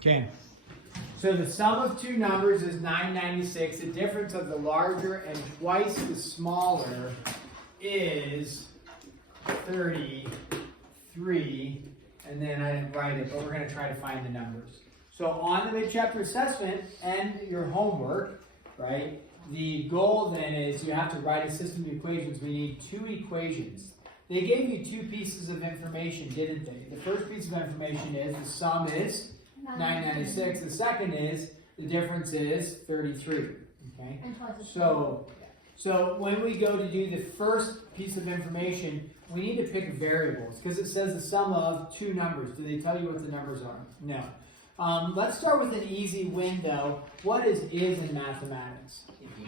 Okay. So the sum of two numbers is 996. The difference of the larger and twice the smaller is 33. And then I didn't write it, but we're going to try to find the numbers. So on the mid-chapter assessment and your homework, right, the goal then is you have to write a system of equations. We need two equations. They gave you two pieces of information, didn't they? The first piece of information is the sum is 996. The second is the difference is 33. Okay? So when we go to do the first piece of information, we need to pick variables because it says the sum of two numbers. Do they tell you what the numbers are? No. Let's start with an easy win though. What is in mathematics?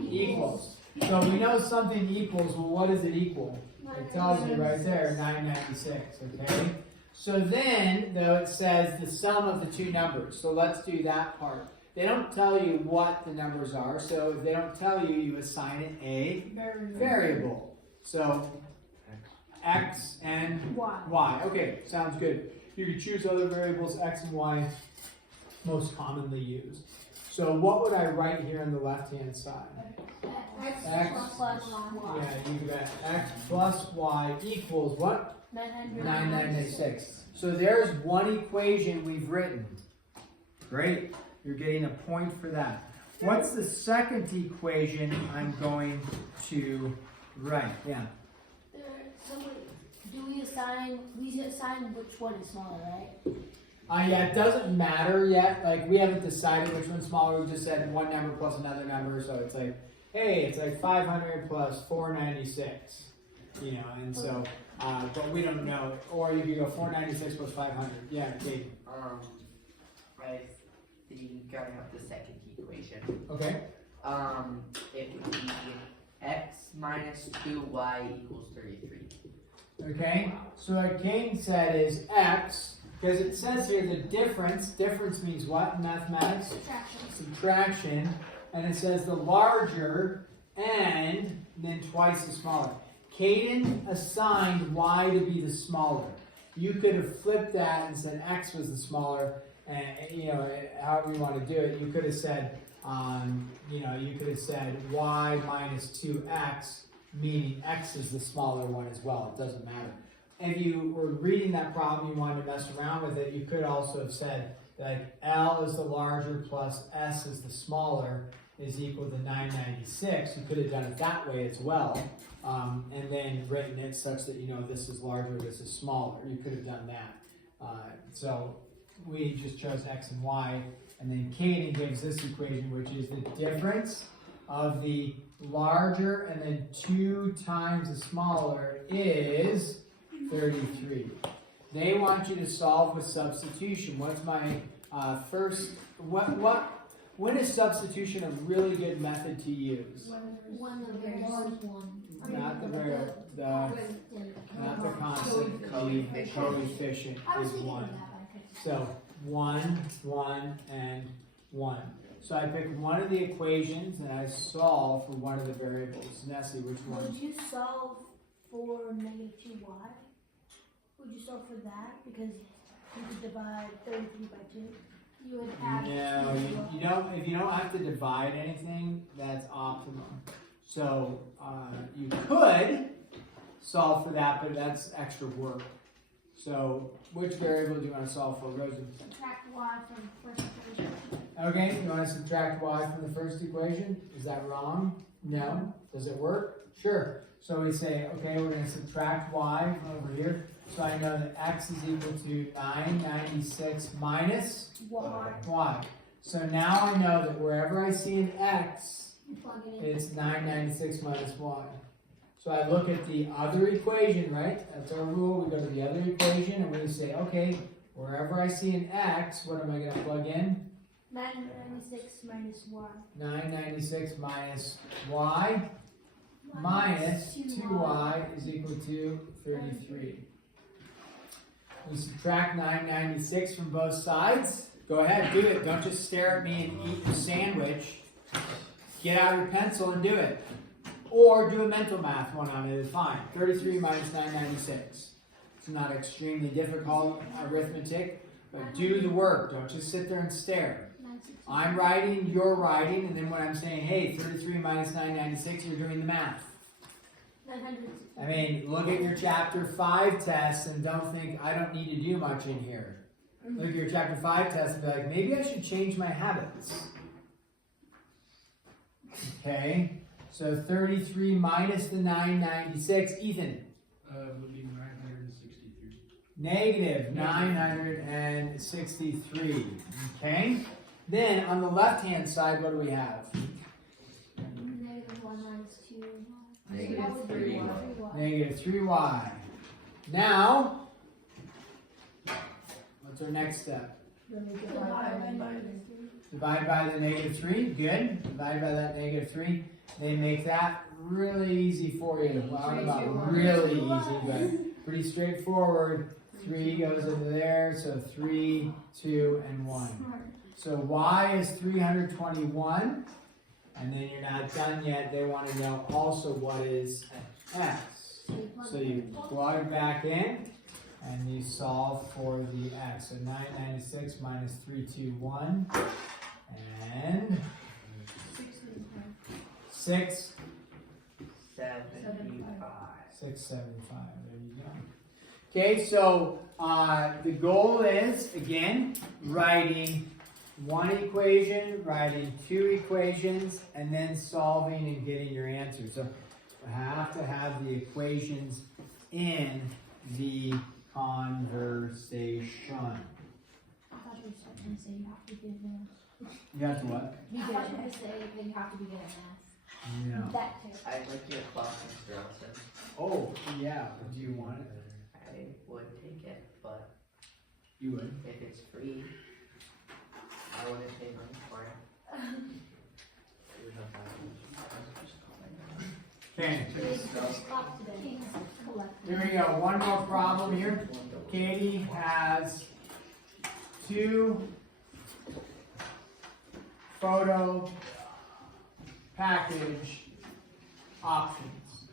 Equals. So we know something equals, well what does it equal? It tells you right there, 996, okay? So then, though, it says the sum of the two numbers. So let's do that part. They don't tell you what the numbers are, so if they don't tell you, you assign it a variable. So x and y. Okay, sounds good. You can choose other variables, x and y, most commonly used. So what would I write here on the left-hand side? X plus y. Yeah, you got x plus y equals what? 996. So there's one equation we've written. Great. You're getting a point for that. What's the second equation I'm going to write? Yeah. Do we assign which one is smaller, right? Yeah, it doesn't matter yet. Like, we haven't decided which one's smaller. We just said one number plus another number. So it's like, hey, it's like 500 plus 496. You know, and so, but we don't know. Or you could go 496 plus 500. Yeah, Kate. I think I have the second equation. Okay. It would be x minus 2y equals 33. Okay. So what Kate said is x. Because it says here the difference means what in mathematics? Subtraction. And it says the larger and then twice the smaller. Caden assigned y to be the smaller. You could have flipped that and said x was the smaller, and you know, however you want to do it. You could have said, you could have said y minus 2x, meaning x is the smaller one as well. It doesn't matter. If you were reading that problem, you wanted to mess around with it, you could also have said that L is the larger plus S is the smaller is equal to 996. You could have done it that way as well, and then written it such that you know this is larger, this is smaller. You could have done that. So we just chose X and Y, and then Katie gives this equation, which is the difference of the larger and then 2 times the smaller is 33. They want you to solve with substitution. What's my first? When is substitution a really good method to use? One. Not the variable. Not the constant. The coefficient is 1. So 1, 1, and 1. So I pick one of the equations and I solve for one of the variables. Nessie, which one? Would you solve for negative 2y? Would you solve for that? Because you could divide 33 by 2. You would add. No, you don't. If you don't have to divide anything, that's optimum. So you could solve for that, but that's extra work. So which variable do you want to solve for, Rosie? Subtract y from the first equation. Okay, you want to subtract y from the first equation? Is that wrong? No. Does it work? Sure. So we say, okay, we're going to subtract y from over here. So I know that x is equal to 996 minus y. So now I know that wherever I see an x, it's 996 minus y. So I look at the other equation, right? That's our rule. We go to the other equation and we say, okay, wherever I see an x, what am I going to plug in? 996 minus y. 996 minus y minus 2y is equal to 33. We subtract 996 from both sides. Go ahead, do it. Don't just stare at me and eat your sandwich. Get out your pencil and do it. Or do a mental math one on it is fine. 33 minus 996. It's not extremely difficult arithmetic, But do the work. Don't just sit there and stare. I'm writing, you're writing, and then when I'm saying, hey, 33 minus 996, you're doing the math. 900. I mean, look at your chapter 5 test and don't think, I don't need to do much in here. Look at your chapter 5 test and be like, maybe I should change my habits. Okay, so 33 minus the 996, Ethan. Would be 963. Negative 963. Okay, then on the left hand side, what do we have? Negative 1 minus 2. Negative 3. Negative 3y. Now, what's our next step? Divide by the negative 3. Good. Divide by that negative 3. They make that really easy for you. Well, I don't know about really easy, but pretty straightforward. 3 goes into there, so 3, 2, and 1. So y is 321, and then you're not done yet. They want to know also what is x. So you plug back in, and you solve for the x. So 996 minus 321, and 675. There you go. Okay, so the goal is, again, writing one equation, writing 2 equations, and then solving and getting your answer. So you have to have the equations in the conversation. I thought you were going to say you have to be good at math. You have to what? I thought you were going to say that you have to be good at math. No. That too. I like your class, Mr. Elson. Oh, yeah. Do you want it? I would take it, but You would. if it's free, I wouldn't pay money for it. Okay. Stop today. Here we go. One more problem here. Katie has 2 photo package options.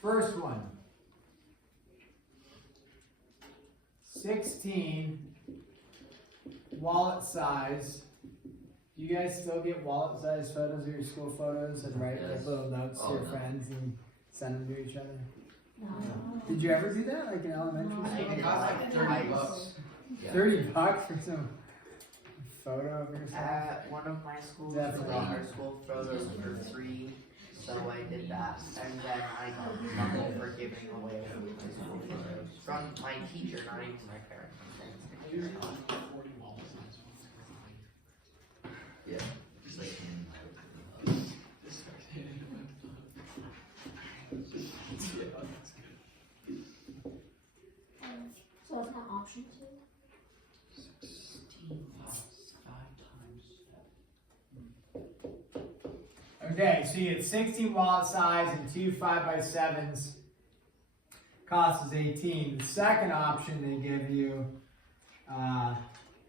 First one. 16 wallet size. Do you guys still get wallet size photos of your school photos and write like Yes. little notes to Oh, your no. friends and send them to each other? No. Did you ever do that, like in elementary No. I school? did It costs like like 30 bucks. Yeah. $30 for some photo of yourself? One of my schools Definitely. got our school photos for free, so I did that. And then I got trouble for giving away my school photos from my teacher, not even my parents. Yeah. Just like So it's not option 2? 16 plus 5 times. Okay, so you get 16 wallet size and 2 5x7s. Cost is 18. The second option they give you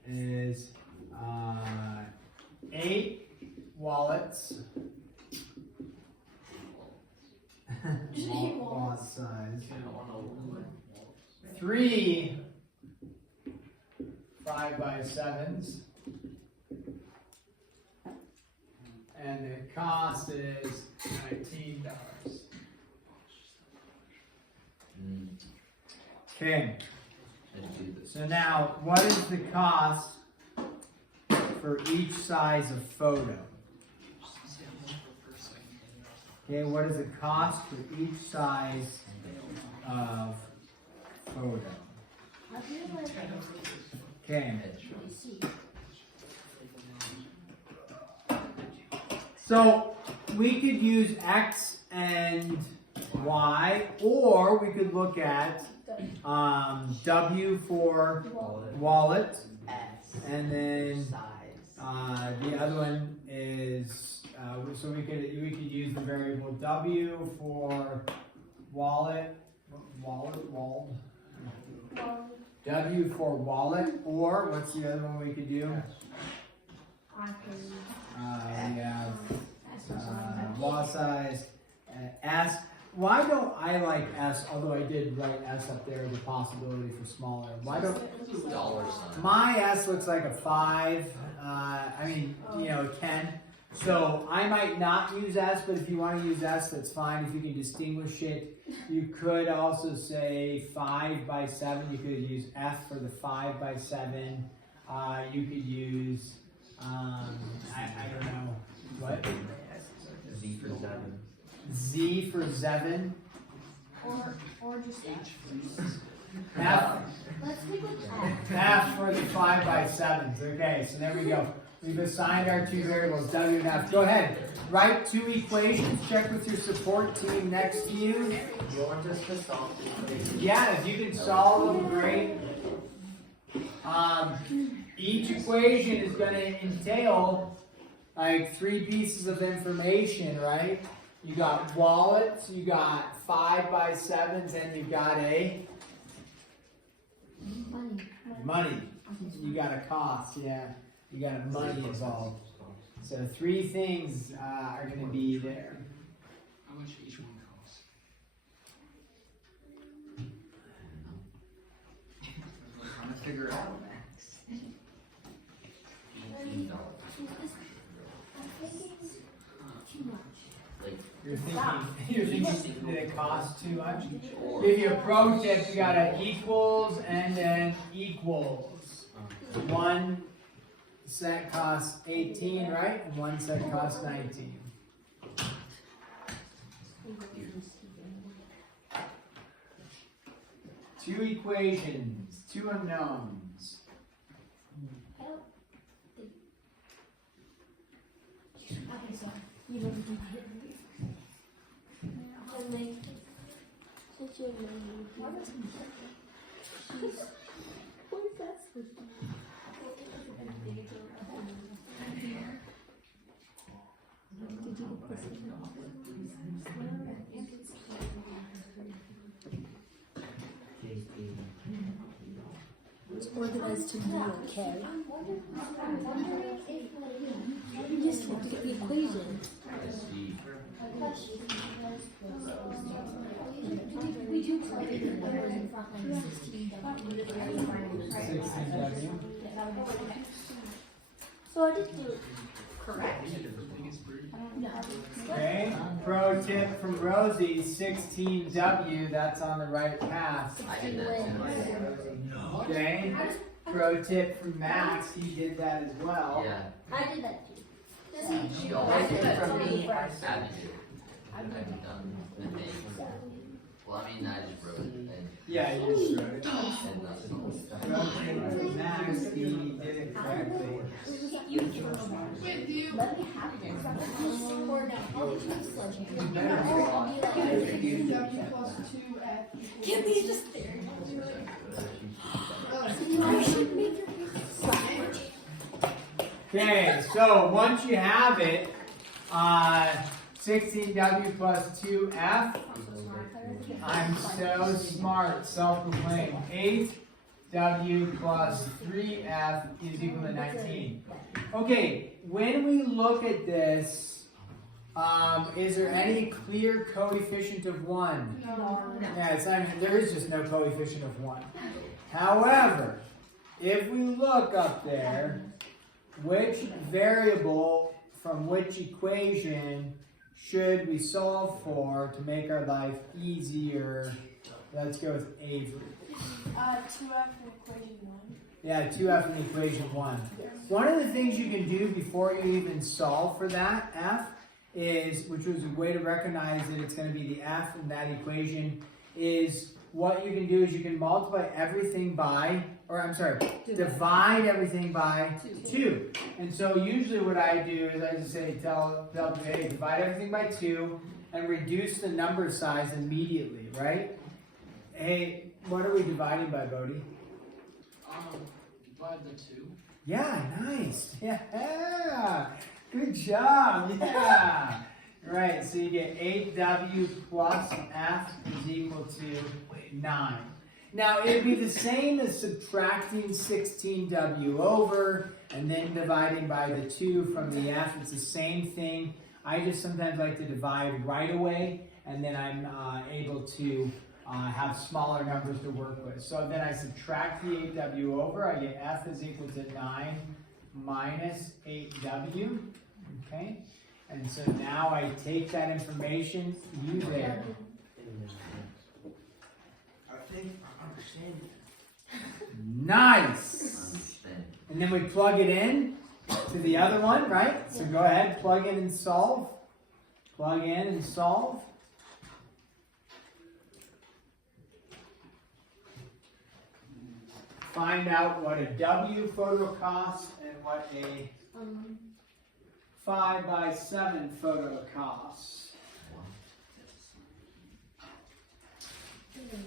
is 8 wallets. Wallet size. 3 5x7s. And the cost is $19. Okay, so now what is the cost for each size of photo? Okay, what is the cost for each size of photo? I feel like Okay, see. so we could use X and Y, or we could look at W for wallet, S. and then Size. the other one is so we could use the variable W for wallet, W for wallet, or what's the other one we could do? I can. We have wallet size S. Why don't I like S, although I did write S up there as a possibility for smaller. Why don't, Dollar sign. my S looks like a 5, it can. So I might not use S, but if you want to use S, that's fine. If you can distinguish it, you could also say 5 by 7. You could use F for the 5 by 7. You could use, I don't know, what? Z for 7. Z for 7. Or just F. F, Let's pick with F. F for the 5 by 7s. Okay, so there we go. We've assigned our two variables, W and F. Go ahead. Write two equations. Check with your support team next to you. You want us to solve the equation? Yeah, if you can solve them, great. Each equation is going to entail like 3 pieces of information, right? You got wallets, you got 5 by 7s, and you got a money. You got a cost, yeah. You got a money involved. So 3 things are going to be there. How much each one costs? I'm trying to figure it out. $18. I'm thinking too much. Like, You're thinking that it costs too much? Give you a pro tip, you got to equals and then equals. One set costs 18, right? And one set costs 19. Two equations, 2 unknowns. Okay, so you never do it. And then, since you're name, what is that supposed to be? Did you get this in? It's organized to be okay. I'm wondering if You just have to get the equation. I see. we do play the numbers in front like 16 16W. So I did do it correct. Okay, pro tip from Rosie, 16W, that's on the right path. I did that too. Okay, pro tip from Max, he did that as well. Yeah. I did that too. She always did it from me. I haven't done the thing. Well, I mean, I just wrote it. And Yeah, you just wrote it. and nothing else. Pro tip from Max, he did it correctly. Let me have this. Or no, I'll use a sledgehammer. Give me just there. I should make your sandwich. Okay, so once you have it, 16W plus 2F, I'm so smart, self-proclaimed. 8W plus 3F is equal to 19. Okay, when we look at this, is there any clear coefficient of 1? No. Yeah, there is just no coefficient of 1. However, if we look up there, which variable from which equation should we solve for to make our life easier? Let's go with Avery. 2F in equation 1. Yeah, 2F in equation 1. One of the things you can do before you even solve for that F is, which was a way to recognize that it's going to be the F in that equation, is what you can do is you can multiply everything by, divide everything by 2. And so usually what I do is I just say, tell hey, divide everything by 2 and reduce the number size immediately, right? Hey, what are we dividing by, Bodhi? Divide the 2. Yeah, nice. Yeah, good job. Yeah. Right, so you get 8W plus F is equal to 9. Now, it'd be the same as subtracting 16W over and then dividing by the 2 from the F. It's the same thing. I just sometimes like to divide right away, and then I'm able to have smaller numbers to work with. So then I subtract the 8w over, I get f is equal to 9 minus 8w, okay? And so now I take that information, u there. I think I understand. Nice! And then we plug it in to the other one, right? So go ahead, plug in and solve. Plug in and solve. Find out what a W photo costs and what a 5x7 photo costs. Interesting.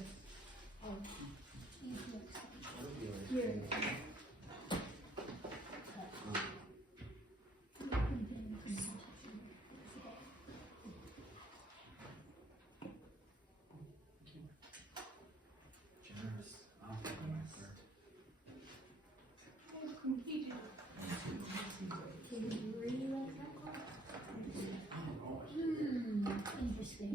Okay.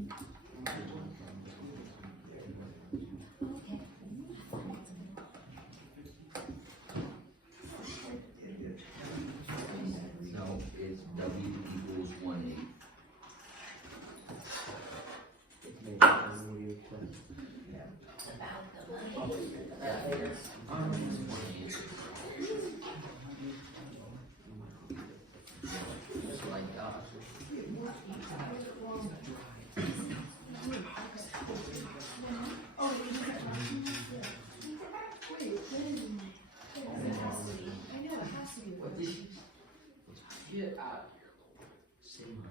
No, it's W equals 1/8. That's what I got. What did you? Get out of here, Lord. Say my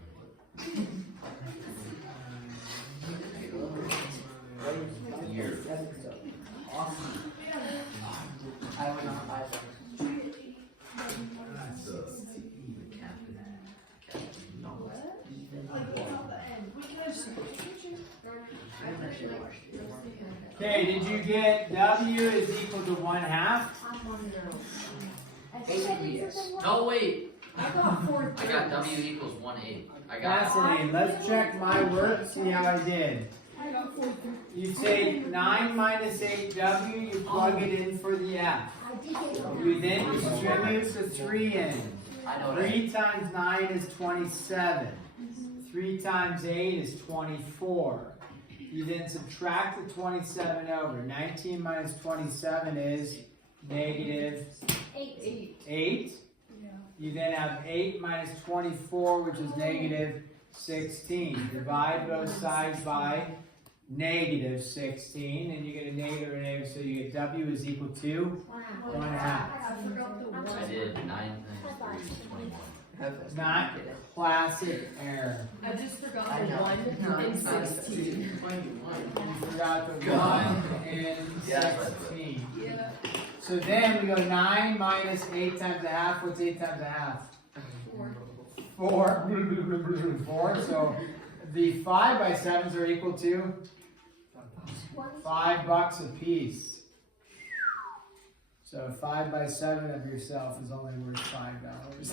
year. Okay, did you get W is equal to 1/2? No, wait. I got 4. I got W equals 1/8. I got it. Fascinating. Let's check my work, see how I did. I got 4. You take 9 minus 8W, you plug it in for the F. I did get You then distribute the 3 in. I know that. 3 times 9 is 27. 3 times 8 is 24. You then subtract the 27 over. 19 minus 27 is negative 8. You then have 8 minus 24, which is negative 16. Divide both sides by negative 16, and you get a negative and a negative, so you get W is equal to 1/2. I did 9 times 3 is 21. Not classic error. I just forgot I the know. 1 and 16. You forgot the 1 and Yeah. 16. Yeah. So then we go 9 minus 8 times a half. What's 8 times a half? 4. 4. So the 5x7s are equal to $5 a piece. So 5x7 of yourself is only worth $5.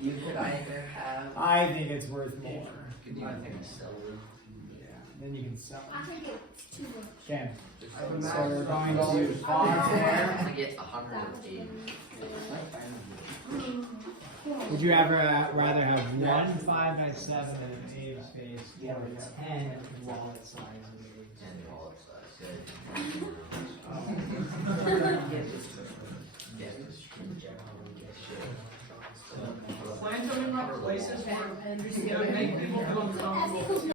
You could either have. I think it's worth more. Could you even sell it? Yeah. Then you can sell I it. think it's too much. Okay. So we're going to pause there. I get 108. Would you ever rather have one 5x7 and an 8 space or 10 wallet sizes? 10 wallet size. Find some places where it would make people feel comfortable.